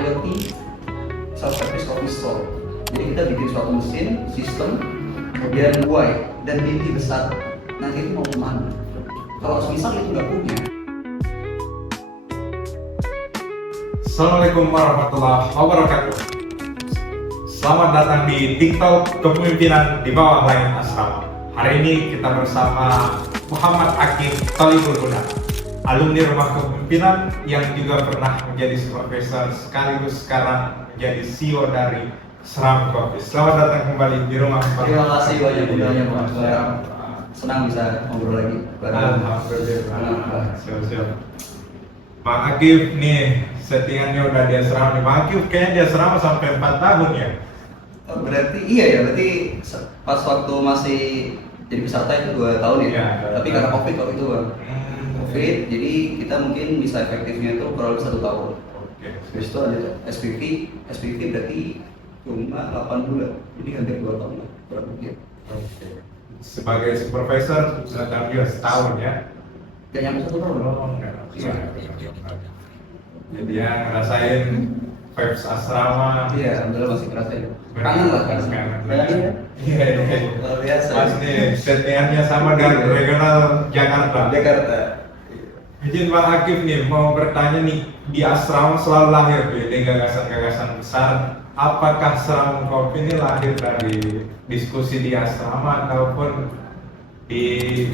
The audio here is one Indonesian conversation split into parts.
IoT self service coffee store. Jadi kita bikin suatu mesin, sistem, kemudian UI dan mimpi besar nanti itu mau kemana. Kalau misal itu nggak punya. Assalamualaikum warahmatullahi wabarakatuh. Selamat datang di TikTok Kepemimpinan di Bawah Layar Asrama. Hari ini kita bersama Muhammad Akif Thalibul Huda, alumni Rumah Kepemimpinan yang juga pernah menjadi supervisor sekaligus sekarang menjadi CEO dari Seram Coffee. Selamat datang kembali di rumah. Terima kasih banyak budanya Pak. Saya senang bisa ngobrol lagi. Alhamdulillah. Siap-siap. Pak Akif nih settingannya udah di asrama nih. Pak Akif kayaknya di asrama sampai 4 tahun ya? Berarti iya ya, berarti pas waktu masih jadi peserta itu 2 tahun ya? Iya, Tapi karena COVID waktu itu Bang. COVID, jadi kita mungkin bisa efektifnya itu kurang lebih 1 tahun. Oke. Habis itu ada SPV berarti cuma 8 bulan, jadi hampir 2 tahun lah, kurang lebih. Oke. Sebagai supervisor sudah juga setahun ya? Gak nyampe 1 tahun loh. Enggak. Jadi ya ngerasain vibes asrama. Iya, alhamdulillah masih ngerasain. Kangen lah kan? Iya. Luar biasa. Pas nih settingannya sama dengan regional Jakarta. Izin Bang Akif nih mau bertanya nih, di asrama selalu lahir ide gagasan-gagasan besar. Apakah Seram Coffee ini lahir dari diskusi di asrama ataupun di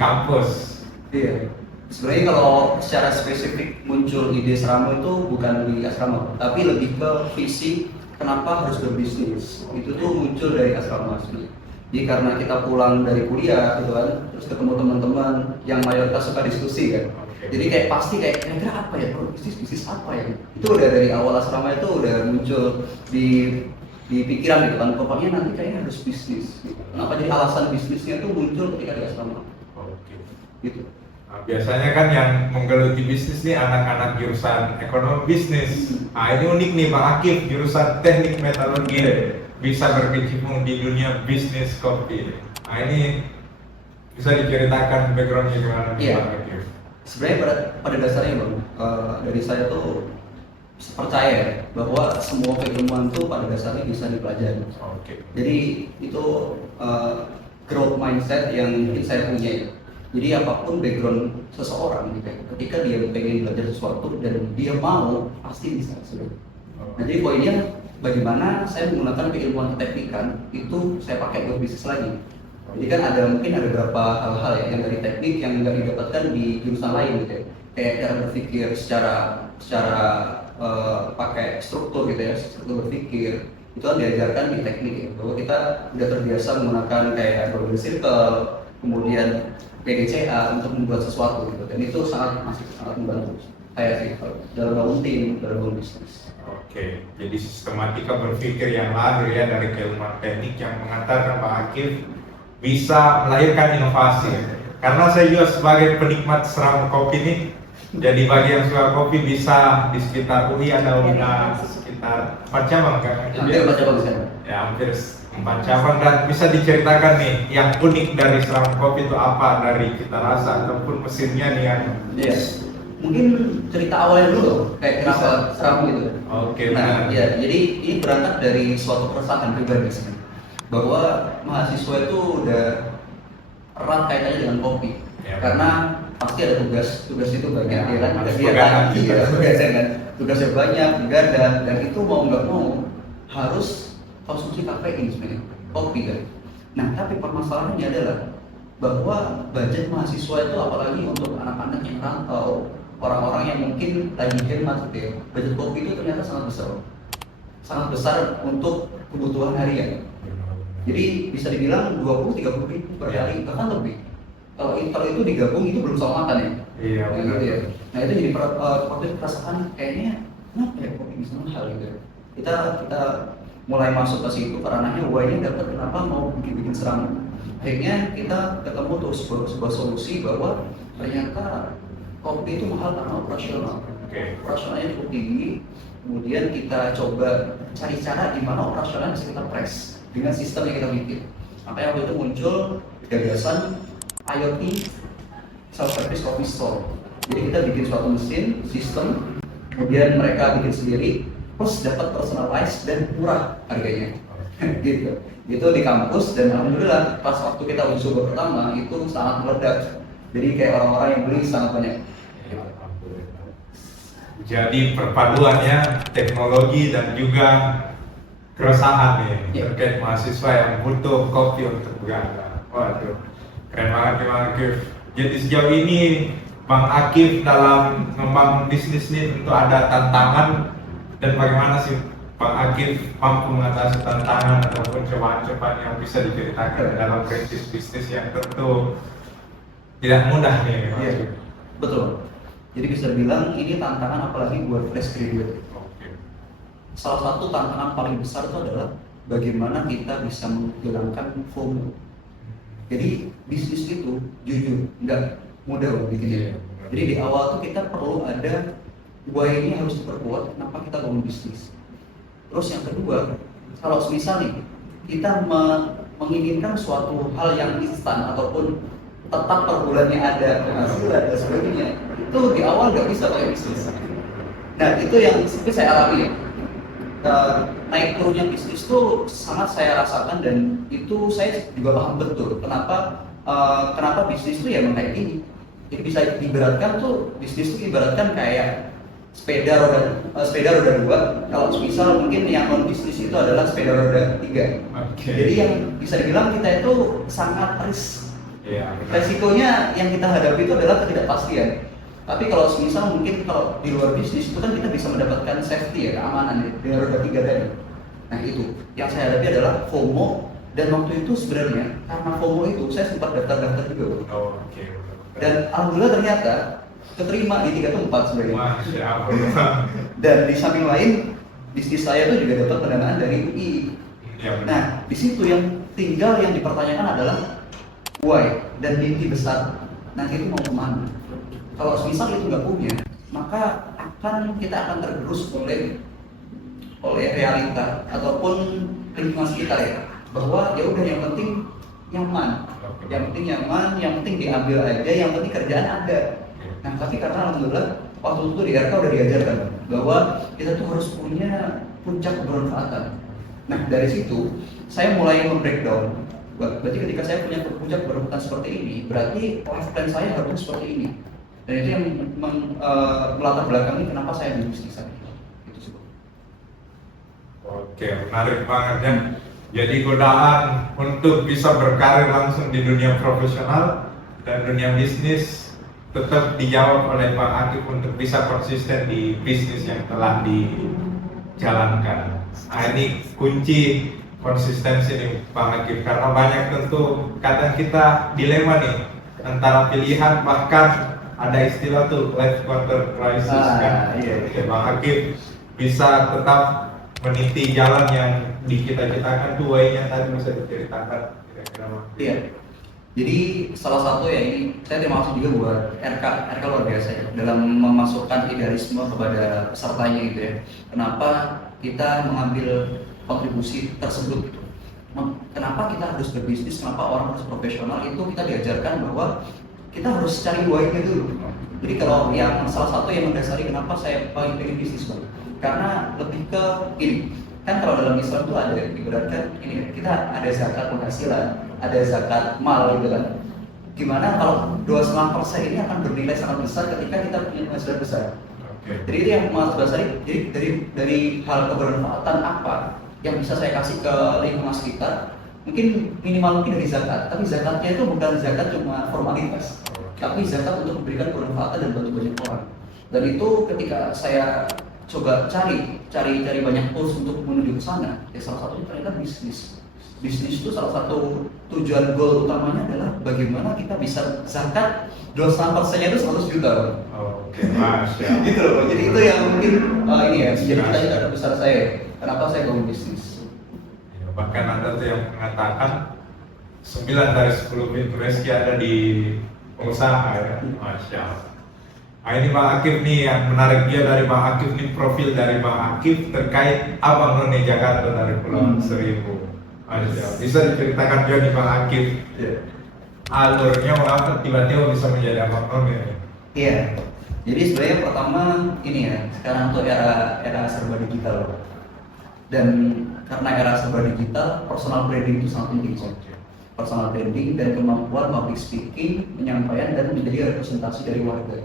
kampus? Iya. Sebenarnya kalau secara spesifik muncul ide Seramo itu bukan di asrama, tapi lebih ke visi kenapa harus berbisnis. Itu tuh muncul dari asrama sebenarnya. Jadi karena kita pulang dari kuliah gitu kan, terus ketemu teman-teman yang mayoritas suka diskusi kan. Jadi kayak pasti kayak kira-kira apa ya, bisnis apa ya? Itu udah dari awal asrama itu udah muncul di pikiran gitu kan, pokoknya nanti kayaknya harus bisnis. Kenapa jadi alasan bisnisnya tuh muncul ketika di asrama. Oke. Gitu. Nah, biasanya kan yang menggeluti bisnis nih anak-anak jurusan ekonomi bisnis. Nah, ini unik nih Bang Akif, jurusan teknik metalurgi bisa berkecimpung di dunia bisnis kopi. Nah, ini bisa diceritakan backgroundnya gimana nih Bang Akif? Sebenarnya pada dasarnya Bang, dari saya tuh percaya ya, bahwa semua keilmuan tuh pada dasarnya bisa dipelajari. Oke. Jadi itu growth mindset yang mungkin saya punya ya. Jadi apapun background seseorang gitu ya, ketika dia pengen belajar sesuatu dan dia mau, pasti bisa sebenarnya. Nah, jadi poinnya bagaimana saya menggunakan keilmuan keteknikan itu saya pakai buat bisnis lagi. Jadi kan mungkin ada beberapa hal-hal ya yang dari teknik yang nggak didapatkan di jurusan lain gitu ya. Kayak cara berpikir secara pakai struktur gitu ya, struktur berpikir itu kan diajarkan di teknik ya, bahwa kita udah terbiasa menggunakan kayak golden circle, kemudian PDCA untuk membuat sesuatu gitu, dan itu masih sangat membantu saya sih dalam bangun tim, dalam bangun bisnis. Oke, jadi sistematika berpikir yang lahir ya dari keilmuan teknik yang mengantarkan Pak Akif bisa melahirkan inovasi. Karena saya juga sebagai penikmat Seram Kopi nih, jadi bagi yang suka kopi bisa di sekitar UI ada sekitar 4 cabang kan? Hampir 4 cabang sekarang. Ya hampir 4 cabang, dan bisa diceritakan nih yang unik dari Seram Kopi itu apa dari cita rasa ataupun mesinnya nih yang. Yes. Mungkin cerita awalnya dulu kayak kenapa Seram gitu. Oke. Nah, ya jadi ini berangkat dari suatu keresahan pribadi sebenarnya, bahwa mahasiswa itu udah erat kaitannya dengan kopi. Ya. Karena pasti ada tugas itu banyak ya kan, harus tugasnya kan, tugasnya banyak, begadang, dan itu mau nggak mau harus konsumsi kafein sebenarnya, kopi kan. Nah tapi permasalahannya adalah bahwa budget mahasiswa itu apalagi untuk anak-anak yang rantau, orang-orang yang mungkin lagi hemat gitu ya, budget kopi itu ternyata sangat besar untuk kebutuhan harian. Jadi bisa dibilang 20-30 ribu per hari, bahkan lebih. Kalau itu digabung itu belum sama makan ya. Iya. Gitu ya. Nah itu jadi waktu itu perasaan kayaknya kenapa ya kopi bisa mahal gitu ya. Kita mulai masuk ke situ ranahnya, why-nya dapat kenapa mau bikin Seram. Akhirnya kita ketemu tuh sebuah solusi bahwa ternyata kopi itu mahal karena operasional. Operasionalnya cukup tinggi. Kemudian kita coba cari cara di mana operasionalnya bisa kita press dengan sistem yang kita bikin. Makanya waktu itu muncul gagasan IoT self service coffee store. Jadi kita bikin suatu mesin, sistem, kemudian mereka bikin sendiri, terus dapat personalized dan murah harganya. Gitu. Itu di kampus, dan alhamdulillah pas waktu kita uji coba pertama itu sangat meledak. Jadi kayak orang-orang yang beli sangat banyak. Jadi perpaduannya teknologi dan juga keresahan nih terkait mahasiswa yang butuh kopi untuk begadang. Waduh, keren banget nih Bang Akif. Jadi sejauh ini Bang Akif dalam membangun bisnis ini tentu ada tantangan, dan bagaimana sih Bang Akif mampu mengatasi tantangan ataupun cobaan-cobaan yang bisa diceritakan dalam perintis bisnis yang tentu tidak mudah nih Bang Akif. Betul. Jadi bisa dibilang ini tantangan apalagi buat fresh graduate. Salah satu tantangan paling besar itu adalah bagaimana kita bisa menghilangkan FOMO. Jadi bisnis itu jujur nggak mudah loh bikinnya. Jadi di awal tuh kita perlu ada why ini harus diperkuat, kenapa kita bangun bisnis. Terus yang kedua, kalau misal nih kita menginginkan suatu hal yang instan ataupun tetap per bulannya ada penghasilan dan sebagainya, itu di awal nggak bisa pakai bisnis. Nah itu yang seperti saya alami. Naik turunnya bisnis itu sangat saya rasakan, dan itu saya juga paham betul kenapa bisnis itu ya memang kayak gini. Jadi bisa diibaratkan tuh bisnis itu ibaratkan kayak sepeda roda 2. Kalau misal mungkin yang non bisnis itu adalah sepeda roda 3. Jadi yang bisa dibilang kita itu sangat resikonya yang kita hadapi itu adalah ketidakpastian. Tapi kalau misal mungkin kalau di luar bisnis itu kan kita bisa mendapatkan safety ya, keamanan ya, dengan roda 3 tadi. Nah itu yang saya hadapi adalah FOMO, dan waktu itu sebenarnya karena FOMO itu saya sempat daftar juga. Dan alhamdulillah ternyata keterima di 3 tempat sebenarnya. Dan di samping lain bisnis saya itu juga dapat pendanaan dari UI. Nah di situ yang tinggal yang dipertanyakan adalah why dan mimpi besar nanti itu mau kemana. Kalau misal itu nggak punya, maka kita akan tergerus oleh realita ataupun lingkungan sekitar ya, bahwa ya udah yang penting nyaman, yang penting diambil aja, yang penting kerjaan ada. Nah tapi karena alhamdulillah waktu itu di RK udah diajarkan bahwa kita tuh harus punya puncak bermanfaatan. Nah dari situ saya mulai membreakdown. Berarti ketika saya punya puncak bermanfaatan seperti ini, berarti life plan saya harus seperti ini. Dan itu yang melatar belakangi kenapa saya di bisnis saya. Itu sih. Oke, menarik banget ya. Jadi godaan untuk bisa berkarir langsung di dunia profesional dan dunia bisnis tetap dijawab oleh Bang Akif untuk bisa konsisten di bisnis yang telah dijalankan. Nah ini kunci konsistensi nih Bang Akif, karena banyak tentu kadang kita dilema nih antara pilihan, bahkan ada istilah tuh life quarter crisis kan. Iya. Bang Akif bisa tetap meniti jalan yang dicita-citakan, tuh way-nya tadi bisa diceritakan kira-kira Bang. Iya. Jadi salah satu ya ini saya terima kasih juga buat RK luar biasa ya dalam memasukkan idealisme kepada pesertanya gitu ya. Kenapa kita mengambil kontribusi tersebut gitu. Kenapa kita harus berbisnis, kenapa orang harus profesional, itu kita diajarkan bahwa kita harus cari why-nya dulu. Jadi kalau yang salah satu yang mendasari kenapa saya paling pengen bisnis Bang, karena lebih ke ini kan, kalau dalam Islam itu ada ibaratkan ini, kita ada zakat penghasilan, ada zakat mal gitu kan. Gimana kalau 2,5% ini akan bernilai sangat besar ketika kita punya penghasilan besar. Jadi itu yang mendasari. Jadi dari hal kebermanfaatan apa yang bisa saya kasih ke lingkungan sekitar, mungkin minimal mungkin dari zakat, tapi zakatnya itu bukan zakat cuma formalitas, tapi zakat untuk memberikan kebermanfaatan dan bantu banyak orang. Dan itu ketika saya coba cari banyak tools untuk menuju ke sana, ya salah satunya ternyata bisnis. Bisnis itu salah satu tujuan goal utamanya adalah bagaimana kita bisa zakat 2,5%-nya itu 100 juta. Gitu loh. Jadi itu yang mungkin ini ya, jadi cita-cita besar saya. Kenapa saya bangun bisnis? Bahkan ada tuh yang mengatakan 9 dari 10 rezeki ada di pengusaha ya. Masya Allah. Nah ini Bang Akif nih, yang menarik dia dari Bang Akif nih, profil dari Bang Akif terkait Abang None Jakarta dari Pulau Seribu. Masya Allah. Bisa diceritakan dia nih Bang Akif, alurnya mengapa tiba-tiba bisa menjadi Abang None? Iya. Jadi sebenarnya pertama ini ya, sekarang tuh era serba digital. Dan karena era serba digital, personal branding itu sangat penting. Personal branding dan kemampuan public speaking, penyampaian dan menjadi representasi dari warga.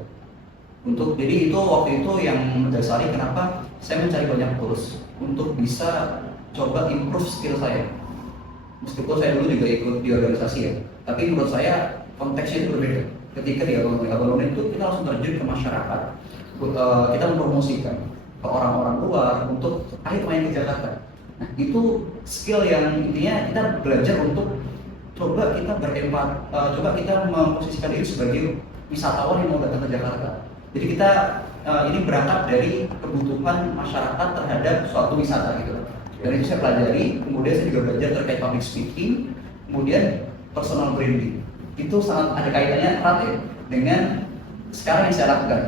Jadi itu waktu itu yang mendasari kenapa saya mencari banyak tools untuk bisa coba improve skill saya. Meskipun saya dulu juga ikut di organisasi ya, tapi menurut saya konteksnya itu berbeda. Ketika di abang itu kita langsung terjun ke masyarakat, kita mempromosikan ke orang-orang luar untuk ayo main ke Jakarta. Nah itu skill yang intinya kita belajar untuk coba kita coba kita memposisikan diri sebagai wisatawan yang mau datang ke Jakarta. Jadi kita ini berangkat dari kebutuhan masyarakat terhadap suatu wisata gitu. Dan itu saya pelajari, kemudian saya juga belajar terkait public speaking, kemudian personal branding. Itu sangat ada kaitannya erat ya dengan sekarang yang saya lakukan.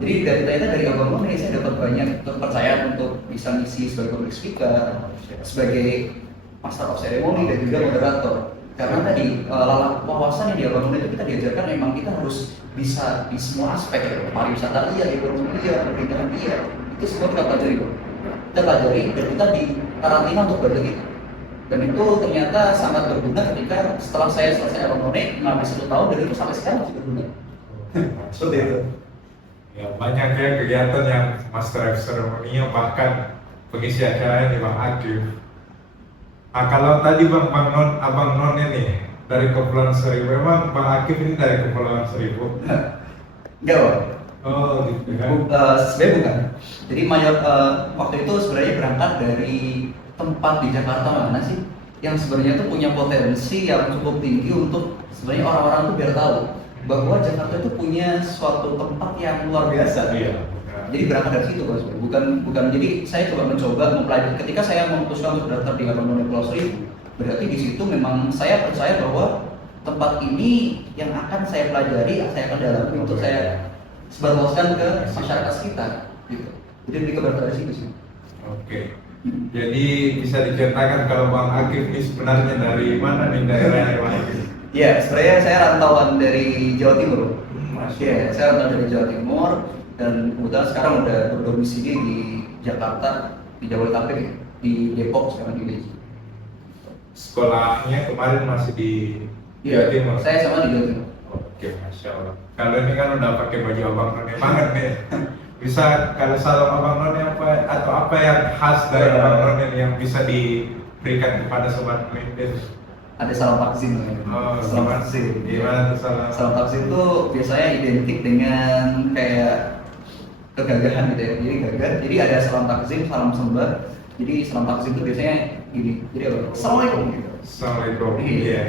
Jadi ternyata dari abang none saya dapat banyak kepercayaan untuk bisa ngisi sebagai public speaker, sebagai master of ceremony dan juga moderator. Karena tadi wawasan yang di abang none itu kita diajarkan memang kita harus bisa di semua aspek ya, pariwisata iya, ekonomi iya, pemerintahan iya, itu semua kita pelajari kok. Kita pelajari dan kita di karantina untuk belajar itu. Dan itu ternyata sangat berguna ketika setelah saya selesai abang none ngambil 1 tahun dan itu sampai sekarang masih berguna. Seperti itu. Ya, banyak ya kegiatan yang master of ceremony bahkan pengisi acaranya di Bang Akif. Nah, kalau tadi abang non ini dari Kepulauan Seribu, memang Bang Akif ini dari Kepulauan Seribu? Enggak, Bang. Oh, gitu kan? Sebenarnya bukan. Jadi waktu itu sebenarnya berangkat dari tempat di Jakarta mana sih yang sebenarnya tuh punya potensi yang cukup tinggi untuk sebenarnya orang-orang tuh biar tahu bahwa Jakarta itu punya suatu tempat yang luar biasa. Iya. Jadi berangkat dari situ, Bos. Bukan. Jadi saya mencoba mempelajari. Ketika saya memutuskan untuk daftar di Abang None Pulau Seribu, berarti di situ memang saya percaya bahwa tempat ini yang akan saya pelajari, saya akan dalami untuk saya sebarluaskan ke masyarakat sekitar. Gitu. Jadi lebih berangkat dari situ sih. Oke. Jadi bisa diceritakan kalau Bang Akif ini sebenarnya dari mana nih daerahnya Bang Akif? Iya, sebenarnya saya rantauan dari Jawa Timur. Iya, saya rantauan dari Jawa Timur dan kebetulan sekarang udah berdomisili di Jakarta, di Jabodetabek, di Depok sekarang di Leji. Sekolahnya kemarin masih di Jawa Timur? Saya sama di Jawa Timur. Oke, Masya Allah. Kalau ini kan udah pakai baju Abang None banget nih. Bisa kalau salam Abang None apa yang khas dari Abang None yang bisa diberikan kepada sobat pemimpin? Ada salam takzim namanya. Oh, Salam takzim. Gimana tuh salam? Salam takzim itu biasanya identik dengan kayak kegagahan gitu ya. Jadi gagah. Jadi ada salam takzim, salam sembah. Jadi salam takzim itu biasanya gini. Jadi apa? Assalamualaikum gitu. Assalamualaikum. Iya.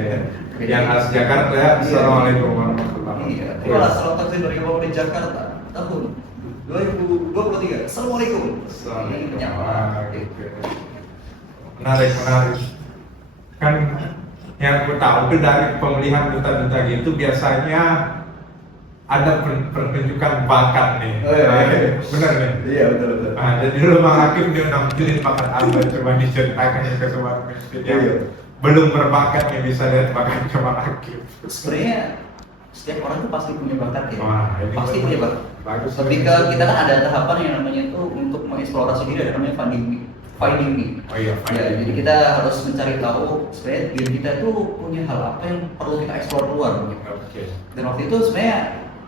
Yang khas Jakarta ya. Assalamualaikum warahmatullahi wabarakatuh. Iya. Itulah salam takzim dari Bapak di Jakarta tahun 2023. Assalamualaikum. Assalamualaikum. Gitu. Menarik. Kan yang aku tahu itu dari pemilihan duta-duta gitu biasanya ada pertunjukan bakat nih. Oh, iya. Benar nih? Iya, betul. Nah, jadi dulu Bang Akif dia nampilin bakat apa coba diceritakan ke sobat pemimpin yang Iya. belum berbakat nih bisa lihat bakatnya Bang Akif. Sebenarnya setiap orang tuh pasti punya bakat ya. Wah, ini Pasti bagus. punya bakat. Bagus. Tapi kita kan ada tahapan yang namanya itu untuk mengeksplorasi diri, ada namanya finding me. Oh iya, Ya, jadi kita harus mencari tahu sebenarnya diri kita tuh punya hal apa yang perlu kita eksplor keluar gitu. Oke. Dan waktu itu sebenarnya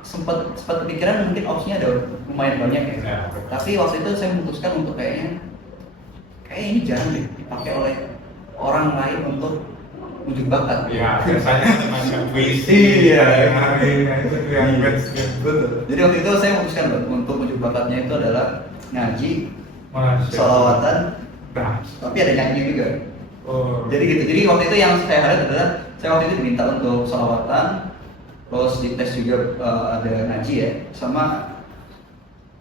sempat kepikiran mungkin opsinya ada lumayan banyak ya. Ya. Tapi waktu itu saya memutuskan untuk kayaknya ini jarang deh dipakai oleh orang lain untuk unjuk bakat. Ya, biasanya macam puisi ya, itu yang best. Betul. Jadi waktu itu saya memutuskan untuk unjuk bakatnya itu adalah ngaji, Masya Allah. sholawatan, Nah, tapi ada nyanyi juga. oh. Jadi gitu. Jadi waktu itu yang saya lihat adalah saya waktu itu diminta untuk sholawatan, terus di tes juga ada ngaji ya, sama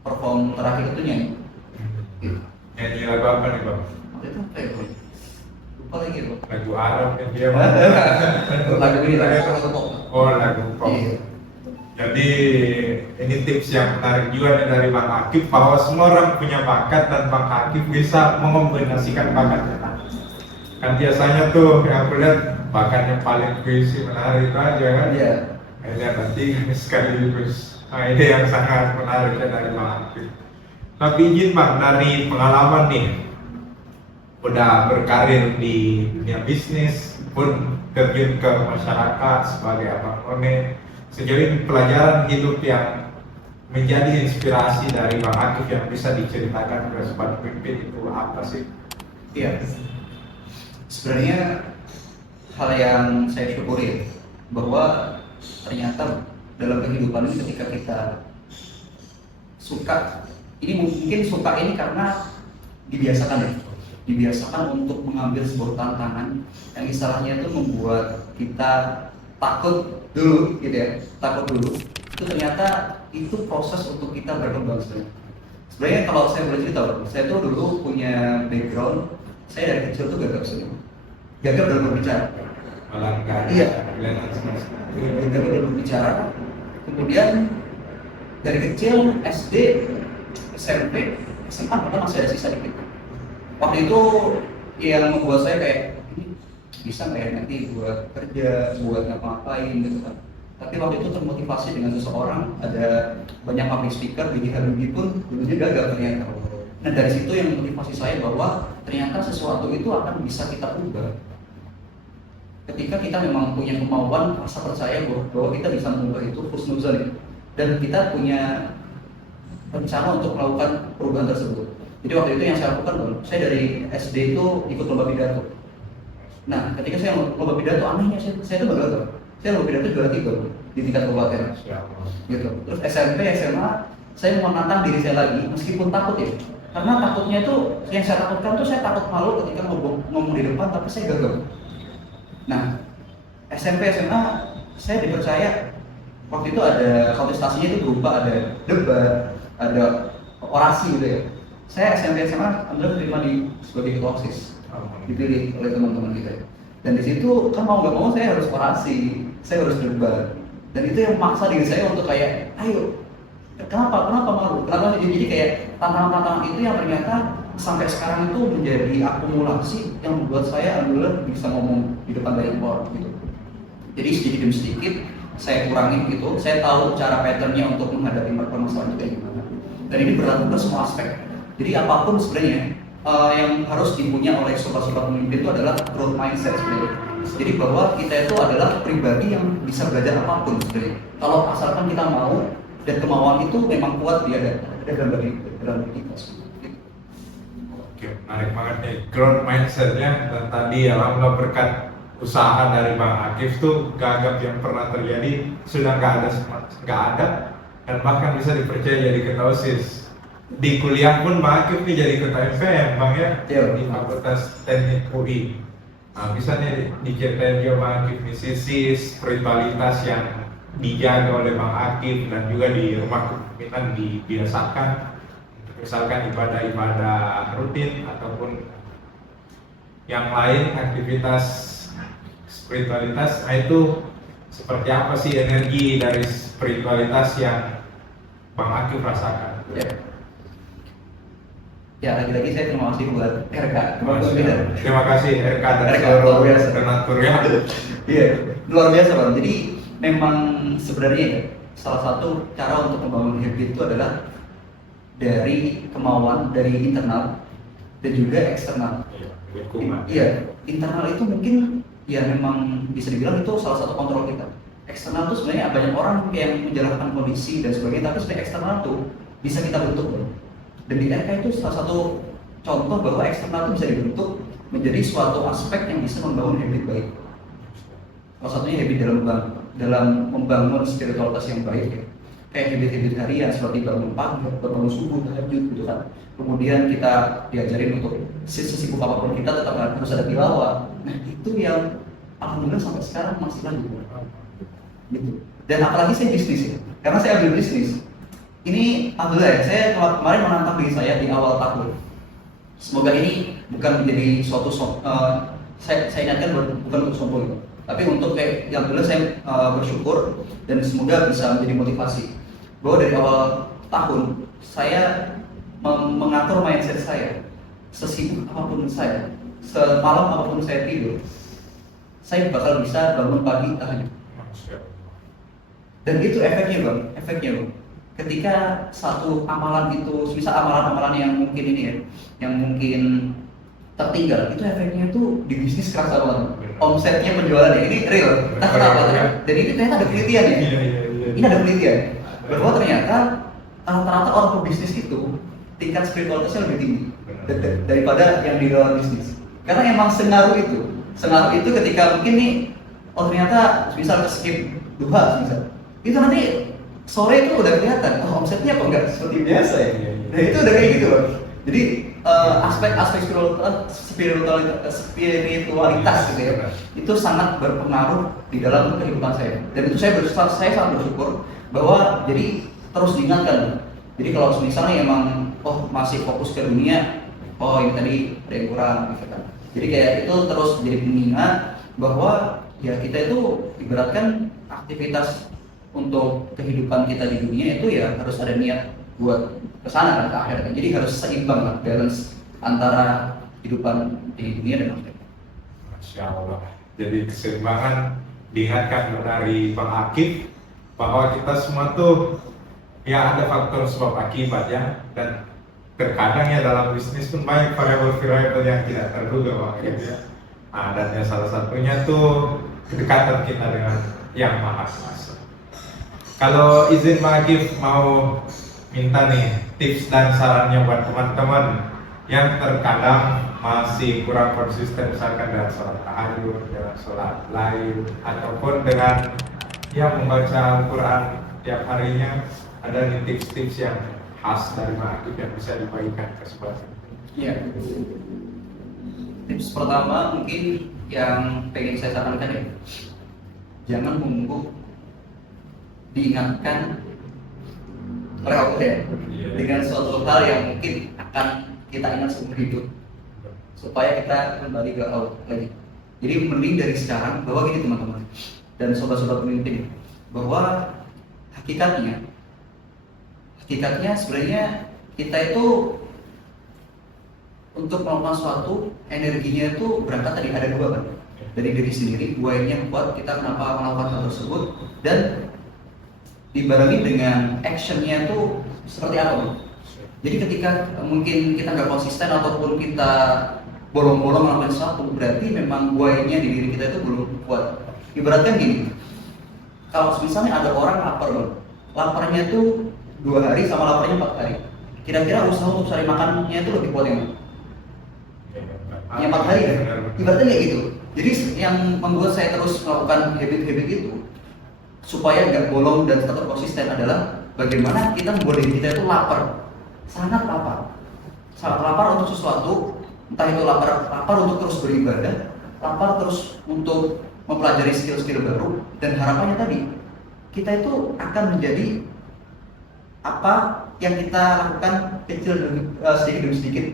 perform terakhir itu nyanyi. Nyanyi lagu apa nih Bang? Waktu itu apa ya? Bro? Lupa lagi bro. Lagu Arab kan dia. Lagu ini lagu pop. Oh, lagu pop. Iya. Jadi ini tips yang menarik juga nih dari Bang Akif bahwa semua orang punya bakat dan Bang Akif bisa mengombinasikan bakatnya. Kan biasanya tuh yang aku lihat bakatnya paling puisi menarik aja kan? Iya. Ini nanti sekaligus Nah, ini yang sangat menarik ya dari Bang Akif. Tapi izin Bang, dari pengalaman nih, udah berkarir di dunia bisnis pun terjun ke masyarakat sebagai abang none, sejauh ini pelajaran hidup yang menjadi inspirasi dari Bang Akif yang bisa diceritakan ke sobat pemimpin itu apa sih? Iya, sebenarnya hal yang saya syukuri bahwa ternyata dalam kehidupan ini ketika kita suka, ini mungkin suka ini karena dibiasakan ya, dibiasakan untuk mengambil sebuah tantangan yang istilahnya itu membuat kita takut dulu gitu ya, takut dulu. Itu ternyata itu proses untuk kita berkembang sebenarnya. Kalau saya boleh cerita, saya tuh dulu punya background, saya dari kecil tuh gagap sebenarnya, gagap dalam berbicara. Malah nggak Iya. kelihatan sama sekali. Gagap dalam berbicara. Kemudian dari kecil SD, SMP, SMA bahkan masih ada sisa dikit. Waktu itu yang membuat saya kayak ini bisa nggak ya nanti buat kerja, buat ngapa-ngapain gitu kan. Tapi waktu itu termotivasi dengan seseorang, ada banyak public speaker, Biji Habibie pun dulunya gagal ternyata. Nah dari situ yang motivasi saya bahwa ternyata sesuatu itu akan bisa kita ubah. Ketika kita memang punya kemauan, rasa percaya bahwa kita bisa mengubah itu husnuzan, dan kita punya rencana untuk melakukan perubahan tersebut. Jadi waktu itu yang saya lakukan, Bang, saya dari SD itu ikut lomba pidato. Nah ketika saya lomba pidato, anehnya saya itu gagal. Saya lomba pidato juara 3 di tingkat kabupaten. Gitu. Terus SMP, SMA, saya mau menantang diri saya lagi, meskipun takut ya. Karena takutnya itu, yang saya takutkan tuh saya takut malu ketika ngomong di depan, tapi saya gagal. Nah, SMP, SMA, saya dipercaya waktu itu ada kontestasinya itu berupa ada debat, ada orasi gitu ya. Saya SMP, SMA, alhamdulillah terima sebagai ketua OSIS, dipilih oleh teman-teman kita. Dan di situ kan mau nggak mau saya harus orasi, saya harus debat. Dan itu yang memaksa diri saya untuk kayak, ayo, kenapa malu? Kenapa? Jadi kayak tantangan-tantangan itu yang ternyata sampai sekarang itu menjadi akumulasi yang membuat saya alhamdulillah bisa ngomong di depan banyak orang gitu. Jadi sedikit demi sedikit saya kurangin gitu, saya tahu cara patternnya untuk menghadapi permasalahan itu kayak gimana. Dan ini berlaku ke semua aspek. Jadi apapun sebenarnya yang harus dipunya oleh sobat-sobat pemimpin itu adalah growth mindset sebenarnya. Jadi bahwa kita itu adalah pribadi yang bisa belajar apapun sebenarnya. Kalau asalkan kita mau dan kemauan itu memang kuat, dia ada dalam diri kita. Oke, menarik banget nih growth mindsetnya. Dan tadi alhamdulillah berkat usaha dari Bang Akif tuh gagap yang pernah terjadi sudah nggak ada dan bahkan bisa dipercaya jadi ketua OSIS. Di kuliah pun Bang Akif nih jadi ketua MPM Bang ya, di Fakultas Teknik UI. Nah, bisa nih diceritain juga Bang Akif nih sisi spiritualitas yang dijaga oleh Bang Akif dan juga di rumah kepemimpinan dibiasakan, misalkan ibadah-ibadah rutin ataupun yang lain aktivitas spiritualitas. Nah itu seperti apa sih energi dari spiritualitas yang Bang Akif rasakan? Ya lagi-lagi saya terima kasih buat RK. Terima kasih RK dan seluruh donatur ya. Iya, luar biasa Bang. Jadi memang sebenarnya ya, salah satu cara untuk membangun habit itu adalah dari kemauan dari internal dan juga eksternal. Iya, internal itu mungkin ya memang bisa dibilang itu salah satu kontrol kita. Eksternal itu sebenarnya banyak orang yang menjalankan kondisi dan sebagainya, tapi sebenarnya eksternal itu bisa kita bentuk. Dan di RK itu salah satu contoh bahwa eksternal itu bisa dibentuk menjadi suatu aspek yang bisa membangun habit baik. Salah satunya habit dalam membangun spiritualitas yang baik ya. Kayak habit-habit harian seperti bangun pagi, bangun subuh, tahajud gitu kan. Kemudian kita diajarin untuk sesibuk apapun kita tetap harus ada tilawah. Nah itu yang alhamdulillah sampai sekarang masih lanjut gitu. Dan apalagi saya bisnis ya, karena saya ambil bisnis. Ini alhamdulillah ya, saya kemarin menantang diri saya di awal tahun. Semoga ini bukan menjadi suatu saya ingatkan bukan untuk sombong, tapi untuk kayak yang alhamdulillah saya bersyukur dan semoga bisa menjadi motivasi bahwa dari awal tahun saya mengatur mindset saya, sesibuk apapun saya, semalam apapun saya tidur, saya bakal bisa bangun pagi tahajud. Dan itu efeknya Bang, ketika satu amalan itu, misal amalan-amalan yang mungkin ini ya, yang mungkin tertinggal, itu efeknya itu di bisnis kerasa banget. Omsetnya, penjualan ya, ini real. Nah, kenapa? Dan ini ternyata ada penelitian ya. Ini ada penelitian bahwa ternyata rata-rata orang pebisnis itu tingkat spiritualitasnya lebih tinggi daripada yang di luar bisnis. Karena emang sengaruh itu ketika mungkin nih, oh ternyata misal skip duha misal, itu nanti sore itu udah kelihatan, oh omsetnya kok nggak seperti biasa ya. Nah itu udah kayak gitu loh. Jadi aspek spiritualitas gitu ya, itu sangat berpengaruh di dalam kehidupan saya. Dan itu saya sangat bersyukur bahwa jadi terus diingatkan. Jadi kalau misalnya emang masih fokus ke dunia, ini tadi ada yang kurang gitu kan. Jadi kayak itu terus jadi pengingat bahwa ya kita itu ibaratkan aktivitas untuk kehidupan kita di dunia itu ya harus ada niat buat kesana kan, ke akhirat. Jadi harus seimbang lah, balance antara kehidupan di dunia dan akhirat. Masya Allah. Jadi keseimbangan diingatkan dari Bang Akif bahwa kita semua tuh ya ada faktor sebab akibat ya, dan terkadang ya dalam bisnis pun banyak variabel-variabel yang tidak terduga Bang Akif ya. Nah, dan ya salah satunya tuh kedekatan kita dengan Yang Maha Kuasa. Kalau izin Bang Akif mau minta nih tips dan sarannya buat teman-teman yang terkadang masih kurang konsisten, misalkan dengan sholat tahajud, dengan sholat lain, ataupun dengan membaca Al-Quran tiap harinya. Ada nih tips-tips yang khas dari Bang Akif yang bisa dibagikan ke semuanya. Iya. Tips pertama mungkin yang pengen saya sarankan ya, jangan menunggu diingatkan oleh Allah ya, dengan suatu hal yang mungkin akan kita ingat seumur hidup, supaya kita kembali ke Allah lagi. Jadi mending dari sekarang, bahwa gini teman-teman dan sobat-sobat pemimpin, bahwa hakikatnya sebenarnya kita itu untuk melakukan suatu, energinya itu berangkat tadi ada dua kan, dari diri sendiri, yang kuat kita kenapa melakukan hal tersebut, dan dibarengi dengan actionnya itu seperti apa. Jadi ketika mungkin kita nggak konsisten ataupun kita bolong-bolong melakukan sesuatu, berarti memang why-nya di diri kita itu belum kuat. Ibaratkan gini, kalau misalnya ada orang laparnya itu 2 hari sama laparnya 4 hari, kira-kira usaha untuk cari makannya itu lebih kuat yang mana? Yang 4 hari kan? Ibaratnya kayak gitu. Jadi yang membuat saya terus melakukan habit-habit itu supaya nggak bolong dan tetap konsisten adalah bagaimana kita membuat diri kita itu sangat lapar untuk sesuatu, entah itu lapar untuk terus beribadah, lapar terus untuk mempelajari skill-skill baru, dan harapannya tadi kita itu akan menjadi apa yang kita lakukan kecil sedikit demi sedikit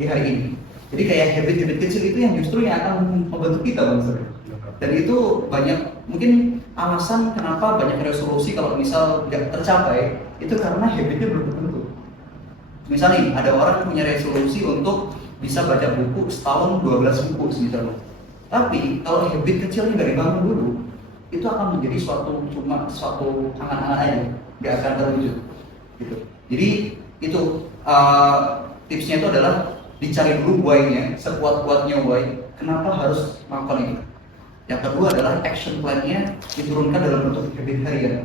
di hari ini. Jadi kayak habit-habit kecil itu yang justru yang akan membentuk kita Bang Sir. Dan itu banyak mungkin alasan kenapa banyak resolusi kalau misal nggak tercapai, itu karena habitnya belum terbentuk. Misal nih ada orang yang punya resolusi untuk bisa baca buku setahun 12 buku misalnya. Tapi kalau habit kecilnya nggak dibangun dulu, itu akan menjadi suatu angan-angan aja, nggak akan terwujud. Gitu. Jadi itu tipsnya itu adalah dicari dulu why-nya, sekuat-kuatnya why, kenapa harus melakukan ini. Yang kedua adalah action plan-nya diturunkan dalam bentuk habit harian.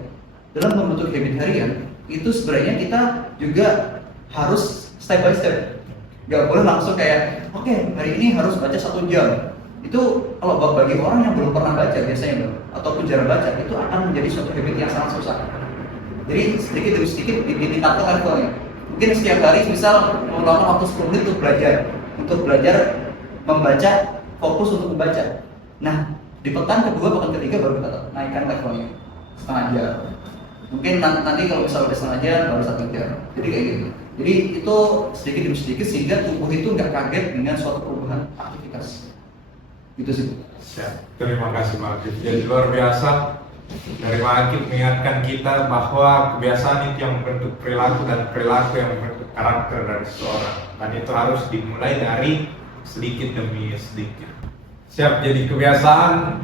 Dalam bentuk habit harian, itu sebenarnya kita juga harus step by step. Gak boleh langsung kayak, oke, hari ini harus baca 1 jam. Itu kalau bagi orang yang belum pernah baca biasanya ataupun jarang baca, itu akan menjadi suatu habit yang sangat susah. Jadi sedikit demi sedikit ditingkatkan levelnya. Mungkin setiap hari misal melakukan waktu 10 menit untuk belajar membaca, fokus untuk membaca. Nah, di pekan kedua, pekan ketiga baru kita naikkan levelnya setengah jam. Mungkin nanti kalau misalnya udah setengah jam baru 1 jam. Jadi kayak gitu. Jadi itu sedikit demi sedikit sehingga tubuh itu nggak kaget dengan suatu perubahan aktivitas. Gitu sih. Terima kasih Pak Akif. Jadi luar biasa dari Pak Akif mengingatkan kita bahwa kebiasaan itu yang membentuk perilaku dan perilaku yang membentuk karakter dari seseorang. Dan itu harus dimulai dari sedikit demi sedikit. Siap, jadi kebiasaan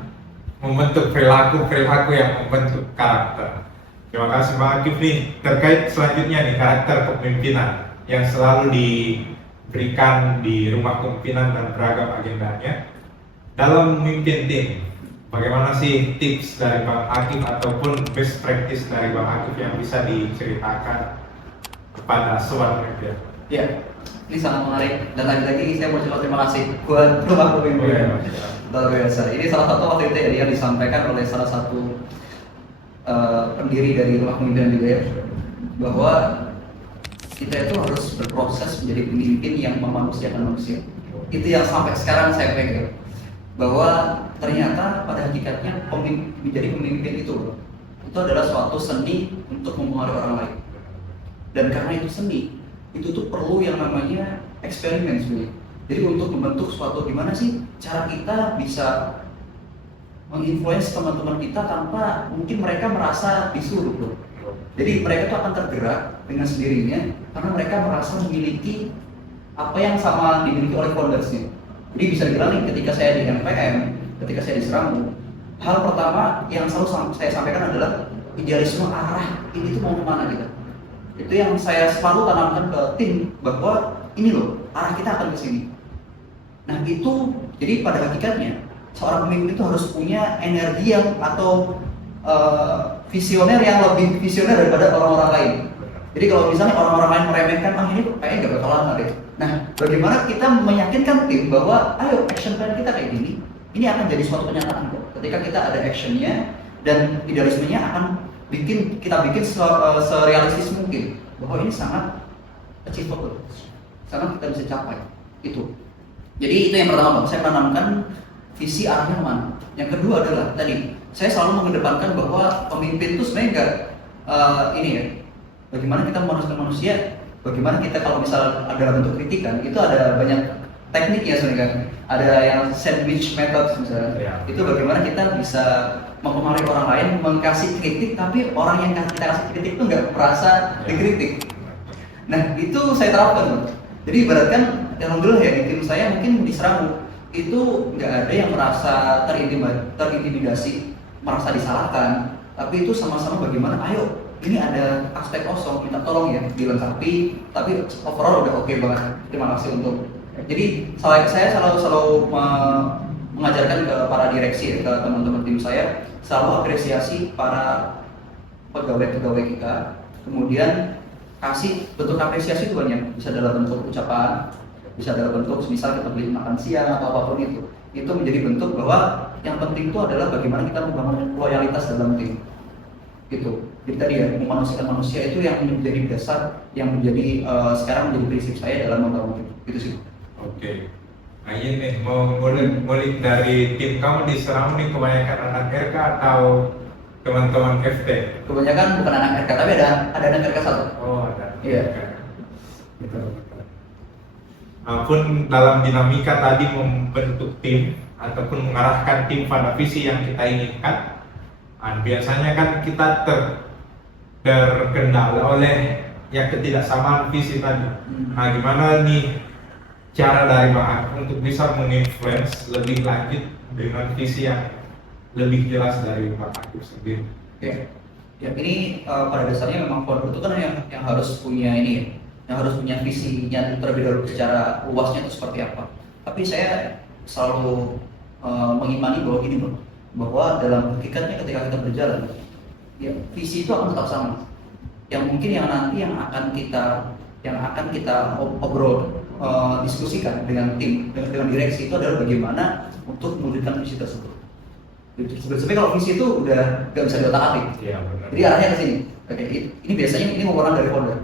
membentuk perilaku yang membentuk karakter. Terima kasih Bang Akif nih. Terkait selanjutnya nih karakter kepemimpinan yang selalu diberikan di rumah kepemimpinan dan beragam agendanya. Dalam memimpin tim, bagaimana sih tips dari Bang Akif ataupun best practice dari Bang Akif yang bisa diceritakan kepada sobat pemimpin? Ya, ini sangat menarik dan lagi-lagi saya mau ucapkan terima kasih buat rumah pemimpin. Luar biasa. Ini salah satu waktu itu ya, yang disampaikan oleh salah satu pendiri dari rumah pemimpin juga ya, bahwa kita itu harus berproses menjadi pemimpin yang memanusiakan manusia. Itu yang sampai sekarang saya pegang, bahwa ternyata pada hakikatnya menjadi pemimpin itu adalah suatu seni untuk mempengaruhi orang lain. Dan karena itu seni, itu tuh perlu yang namanya eksperimen sebenarnya. Jadi untuk membentuk suatu gimana sih cara kita bisa menginfluence teman-teman kita tanpa mungkin mereka merasa disuruh loh. Jadi mereka tuh akan tergerak dengan sendirinya karena mereka merasa memiliki apa yang sama dimiliki oleh foundersnya. Jadi bisa dibilang nih, ketika saya di MPM, ketika saya di Serambu, hal pertama yang selalu saya sampaikan adalah idealisme arah ini tuh mau kemana kita. Itu yang saya selalu tanamkan ke tim, bahwa ini loh arah kita akan ke sini. Nah itu, jadi pada hakikatnya seorang pemimpin itu harus punya energi yang atau visioner yang lebih visioner daripada orang-orang lain. Jadi kalau misalnya orang-orang lain meremehkan, ini kayaknya nggak bakal lama deh. Nah, bagaimana kita meyakinkan tim bahwa ayo action plan kita kayak gini, ini akan jadi suatu kenyataan kok. Ketika kita ada actionnya dan idealismenya akan kita bikin serealistis mungkin, bahwa ini sangat achievable, sangat kita bisa capai itu. Jadi itu yang pertama, saya menanamkan visi arahnya mana. Yang kedua adalah tadi saya selalu mengedepankan bahwa pemimpin itu sebenarnya enggak ini ya, bagaimana kita memanusiakan manusia, bagaimana kita kalau misal ada bentuk kritikan, itu ada banyak tekniknya sebenarnya kan. Ada yang sandwich method misalnya, itu bagaimana kita bisa mempengaruhi orang lain, mengkasih kritik, tapi orang yang kita kasih kritik itu nggak merasa dikritik. Nah itu saya terapkan. Jadi ibaratkan, alhamdulillah ya di tim saya mungkin di Serambu itu nggak ada yang merasa terintimidasi, merasa disalahkan, tapi itu sama-sama bagaimana, ayo ini ada aspek kosong, minta tolong ya dilengkapi, tapi overall udah oke banget, terima kasih untuk. Jadi saya selalu mengajarkan ke para direksi, ke teman-teman tim saya, selalu apresiasi para pegawai-pegawai kita, kemudian kasih bentuk apresiasi itu banyak, bisa dalam bentuk ucapan, bisa dalam bentuk misal kita beli makan siang atau apapun itu menjadi bentuk bahwa yang penting itu adalah bagaimana kita membangun loyalitas dalam tim gitu. Jadi tadi ya, memanusiakan manusia itu yang menjadi dasar, yang menjadi sekarang menjadi prinsip saya dalam membangun tim, gitu sih. Oke. Nah ini nih, mau ngulik dari tim kamu di Serambu nih, kebanyakan anak RK atau teman-teman FT? Kebanyakan bukan anak RK, tapi ada anak RK 1. Oh ada. Iya. Gitu. Pun dalam dinamika tadi membentuk tim ataupun mengarahkan tim pada visi yang kita inginkan, biasanya kan kita terkendala oleh yang ketidaksamaan visi tadi. Nah, gimana nih cara dari Bang Akif untuk bisa menginfluence lebih lanjut dengan visi yang lebih jelas dari Bang Akif sendiri? Oke. Ya ini pada dasarnya memang founder itu kan yang harus punya ini ya, yang harus punya visinya terlebih dahulu secara luasnya itu seperti apa. Tapi saya selalu mengimani bahwa gini bro, bahwa dalam hakikatnya ketika kita berjalan, ya visi itu akan tetap sama. Yang mungkin yang nanti yang akan kita obrol, diskusikan dengan tim, dengan direksi itu adalah bagaimana untuk mewujudkan visi tersebut. Sebenarnya kalau visi itu udah nggak bisa diotak-atik. Iya benar. Jadi arahnya ke sini. Oke, ini biasanya ini ngomongin dari founder.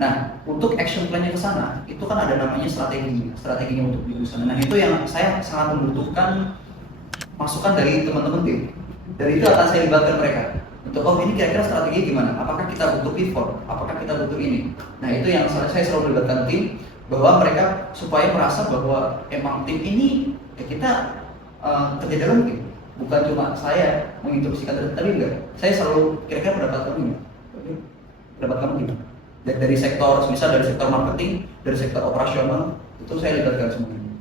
Nah, untuk action plan-nya ke sana, itu kan ada namanya strateginya untuk di sana. Nah, itu yang saya sangat membutuhkan masukan dari teman-teman tim. Dari itu akan saya libatkan mereka. Untuk ini kira-kira strategi gimana? Apakah kita butuh pivot? Apakah kita butuh ini? Nah, itu yang saya selalu melibatkan tim, bahwa mereka supaya merasa bahwa emang tim ini ya kita kerja dalam tim. Bukan cuma saya menginstruksikan, tapi enggak. Saya selalu kira-kira pendapat kamu gimana? Dari sektor, misal dari sektor marketing, dari sektor operasional, itu saya libatkan semuanya.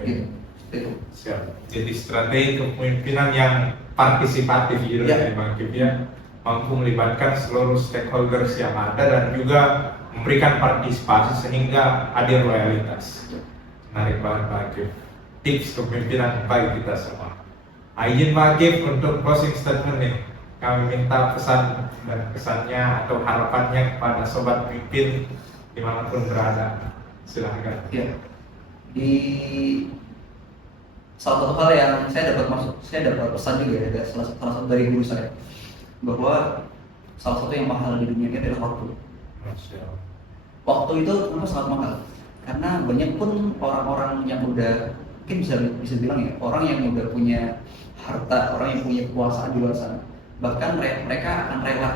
Gitu. Itu. Siap. Jadi strategi kepemimpinan yang partisipatif gitu Ya. dari Bang Akif ya. mampu melibatkan seluruh stakeholders yang ada dan juga memberikan partisipasi sehingga hadir loyalitas. Menarik banget Pak Agif. Tips kepemimpinan bagi kita semua. Izin Pak Agif untuk closing statement nih. Kami minta pesan dan kesannya atau harapannya kepada sobat pemimpin dimanapun berada. Silahkan. Ya. Di salah satu hal yang saya dapat pesan juga ya dari salah satu dari guru saya, bahwa salah satu yang mahal di dunia ini adalah waktu. Waktu itu kenapa sangat mahal? Karena banyak pun orang-orang yang udah, mungkin bisa bilang ya, orang yang udah punya harta, orang yang punya kekuasaan di luar sana, bahkan mereka akan rela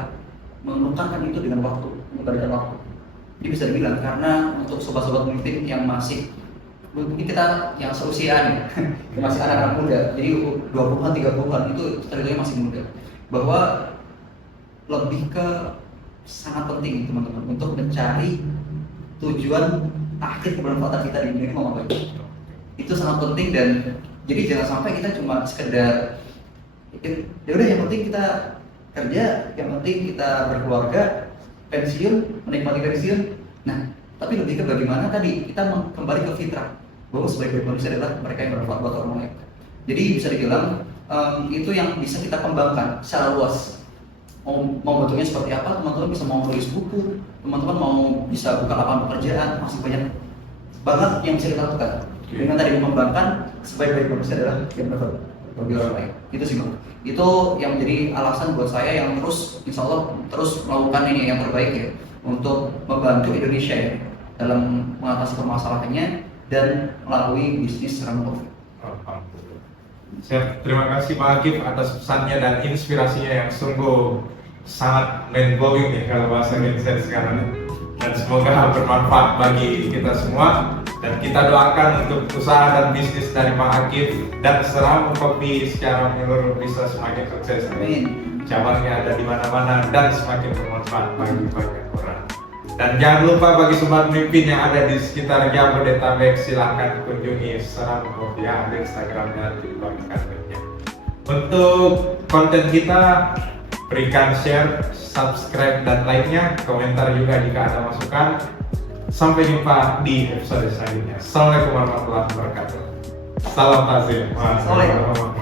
menukarkan itu dengan waktu, mengorbankan waktu. Jadi bisa dibilang, karena untuk sobat-sobat pemimpin yang masih, mungkin kita yang seusiaan ya, yang masih anak-anak muda, jadi 20-an, 30-an itu terlihatnya masih muda, bahwa lebih ke sangat penting teman-teman untuk mencari tujuan akhir kebermanfaatan kita di dunia ini mau ngapain. Itu sangat penting, dan jadi jangan sampai kita cuma sekedar ya udah yang penting kita kerja, yang penting kita berkeluarga, pensiun, menikmati pensiun. Nah, tapi lebih ke bagaimana tadi kita kembali ke fitrah, bahwa sebaik-baik manusia adalah mereka yang bermanfaat buat orang lain. Jadi bisa dibilang itu yang bisa kita kembangkan secara luas. Mau bentuknya seperti apa, teman-teman bisa mau tulis buku, teman-teman mau bisa buka lapangan pekerjaan, masih banyak banget yang bisa kita lakukan. Dengan tadi mengembangkan sebaik-baik manusia adalah yang bermanfaat bagi orang lain. Itu sih Bang. Itu yang menjadi alasan buat saya yang terus, insya Allah terus melakukan ini yang terbaik ya, untuk membantu Indonesia ya dalam mengatasi permasalahannya dan melalui bisnis ramah COVID. Siap, terima kasih Pak Agif atas pesannya dan inspirasinya yang sungguh sangat mind-blowing ya kalau bahasa Indonesia sekarang. Dan semoga bermanfaat bagi kita semua. Dan kita doakan untuk usaha dan bisnis dari Pak Agif dan Serama Kopi secara menyeluruh bisa semakin sukses. Amin. Cabangnya ada di mana-mana dan semakin bermanfaat bagi banyak orang. Dan jangan lupa bagi sobat pemimpin yang ada di sekitar Jabodetabek, silahkan kunjungi Serama Kopi yang ada Instagramnya nanti dibagikan linknya. Untuk konten kita, berikan share, subscribe dan like-nya, komentar juga jika ada masukan. Sampai jumpa di episode selanjutnya. Assalamualaikum warahmatullahi wabarakatuh. Salam Tazim. Assalamualaikum.